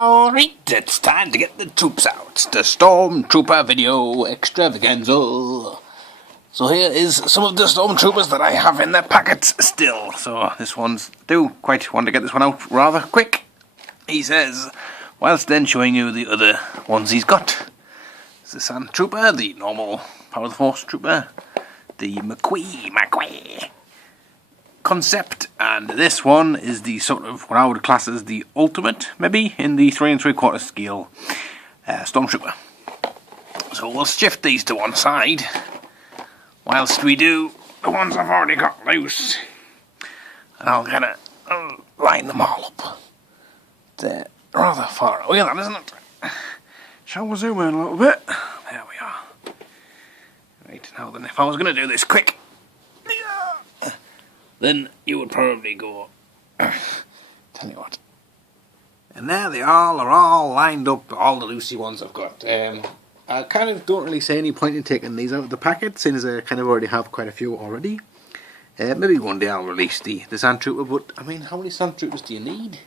Alright, it's time to get the troops out. The Stormtrooper video extravaganza. So here is some of the Stormtroopers that I have in their packets still. So this one's do quite want to get this one out rather quick. He says, whilst then showing you the other ones he's got. It's the Sand Trooper, the normal Power of the Force Trooper, the McQuee concept, and this one is the sort of what I would class as the ultimate, maybe, in the 3 3/4 scale Stormtrooper. So we'll shift these to one side whilst we do the ones I've already got loose, and I'll kind of line them all up. They're rather far away, that isn't it? Shall we zoom in a little bit? There we are. Right, now then, if I was going to do this quick, then you would probably go, tell you what. And there they are all lined up, all the Lucy ones I've got. I kind of don't really see any point in taking these out of the packet, since I kind of already have quite a few already. Maybe one day I'll release the Sand Trooper, but I mean, how many Sand Troopers do you need?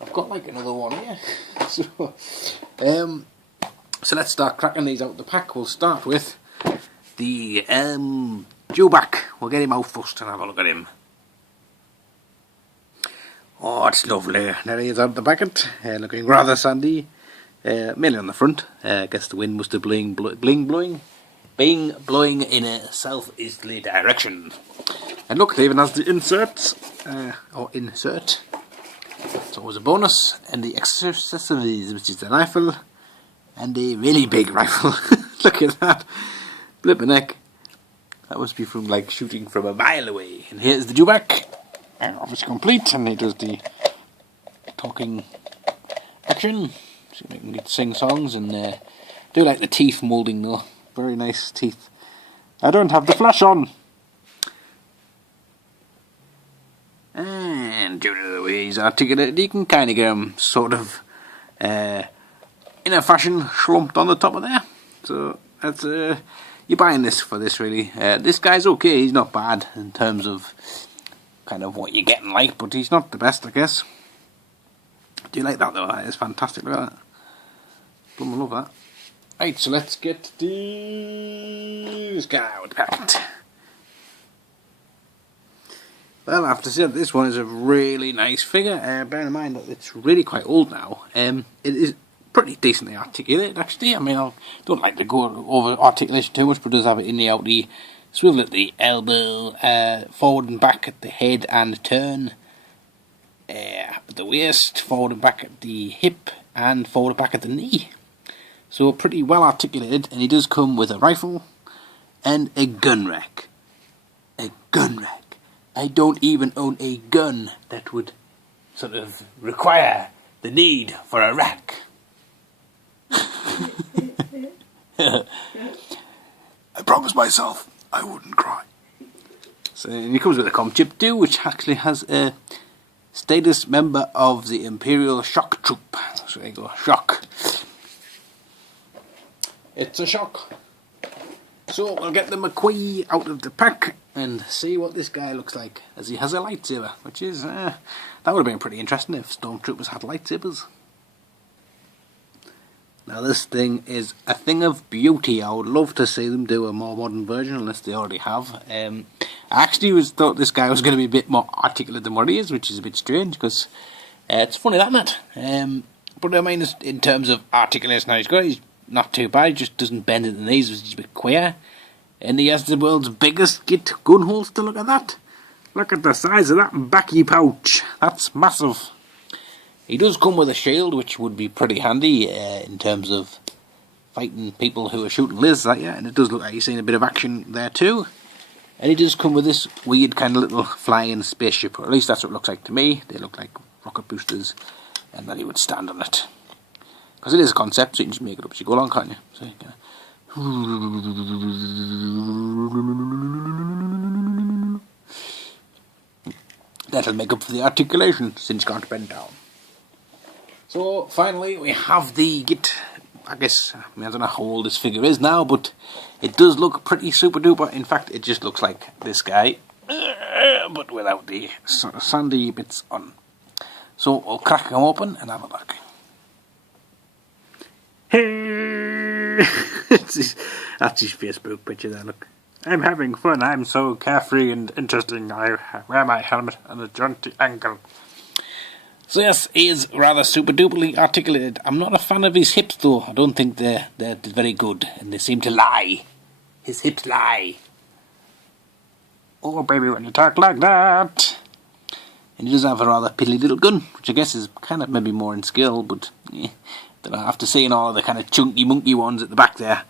I've got like another one here. So let's start cracking these out of the pack. We'll start with the Dewback. We'll get him out first and have a look at him. Oh, it's lovely. There he is out of the packet, looking rather sandy, mainly on the front. I guess the wind must have blowing in a southeasterly direction. And look, it even has the inserts, or insert. It's always a bonus, and the accessories, which is the rifle, and a really big rifle. Look at that, flippin' heck. That must be from like shooting from a mile away. And here's the Dewback, obviously complete, and he does the talking action. So you can get sing songs, and do like the teeth moulding though. Very nice teeth. I don't have the flash on. And due to the way he's articulated, you can kind of get him sort of in a fashion slumped on the top of there. So that's you're buying this for this really. This guy's okay, he's not bad in terms of kind of what you're getting like, but he's not the best, I guess. Do you like that though? That is fantastic, look at that. I love that. Right, so let's get this guy out of the packet. Well, I have to say that this one is a really nice figure. Bear in mind that it's really quite old now. It is pretty decently articulated, actually. I mean, I don't like to go over articulation too much, but it does have it in the out the swivel at the elbow, forward and back at the head and turn, at the waist, forward and back at the hip, and forward and back at the knee. So pretty well articulated, and he does come with a rifle and a gun rack. A gun rack. I don't even own a gun that would sort of require the need for a rack. I promised myself I wouldn't cry. So, and he comes with a comm chip too, which actually has a status member of the Imperial Shock Troop. So there you go, shock. It's a shock. So we'll get the McQuee out of the pack and see what this guy looks like, as he has a lightsaber, which is, that would have been pretty interesting if Stormtroopers had lightsabers. Now this thing is a thing of beauty. I would love to see them do a more modern version, unless they already have. I actually thought this guy was going to be a bit more articulate than what he is, which is a bit strange, because it's funny that, isn't it? But I mean, in terms of articulation, he's not too bad. He just doesn't bend at the knees, which is a bit queer. And he has the world's biggest gun holster. Look at that. Look at the size of that backy pouch. That's massive. He does come with a shield, which would be pretty handy in terms of fighting people who are shooting lasers at you. And it does look like you're seeing a bit of action there too. And he does come with this weird kind of little flying spaceship. Or at least that's what it looks like to me. They look like rocket boosters. And then he would stand on it. Because it is a concept, so you can just make it up as you go along, can't you? So you can that'll make up for the articulation, since you can't bend down. So finally we have the Git. I guess, I don't know how old this figure is now, but it does look pretty super duper. In fact, it just looks like this guy, but without the sort of sandy bits on. So we'll crack him open and have a look. That's his Facebook picture there, look. I'm having fun, I'm so carefree and interesting. I wear my helmet at a jaunty angle. So yes, he is rather super duperly articulated. I'm not a fan of his hips though. I don't think they're very good, and they seem to lie. His hips lie. Oh baby, when you talk like that. And he does have a rather piddly little gun, which I guess is kind of maybe more in skill, but after seeing all of the kind of chunky monkey ones at the back there,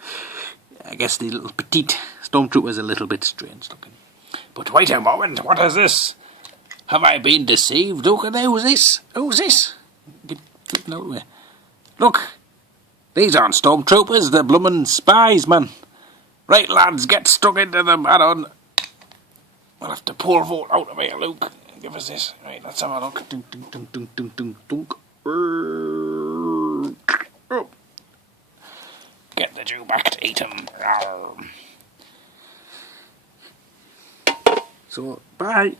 I guess the little petite stormtrooper is a little bit strange looking. But wait a moment, what is this? Have I been deceived? Look at who's this? Who's this? Get flipping out of the way. Look, these aren't stormtroopers, they're bloomin' spies, man. Right, lads, get stuck into them. Add on. We'll have to pour Volt out of here, Luke. Give us this. Right, let's have a look. Dunk, dunk, dunk, dunk, dunk, dunk, dunk. Oh. Get the Jew back to eat him. So, bye.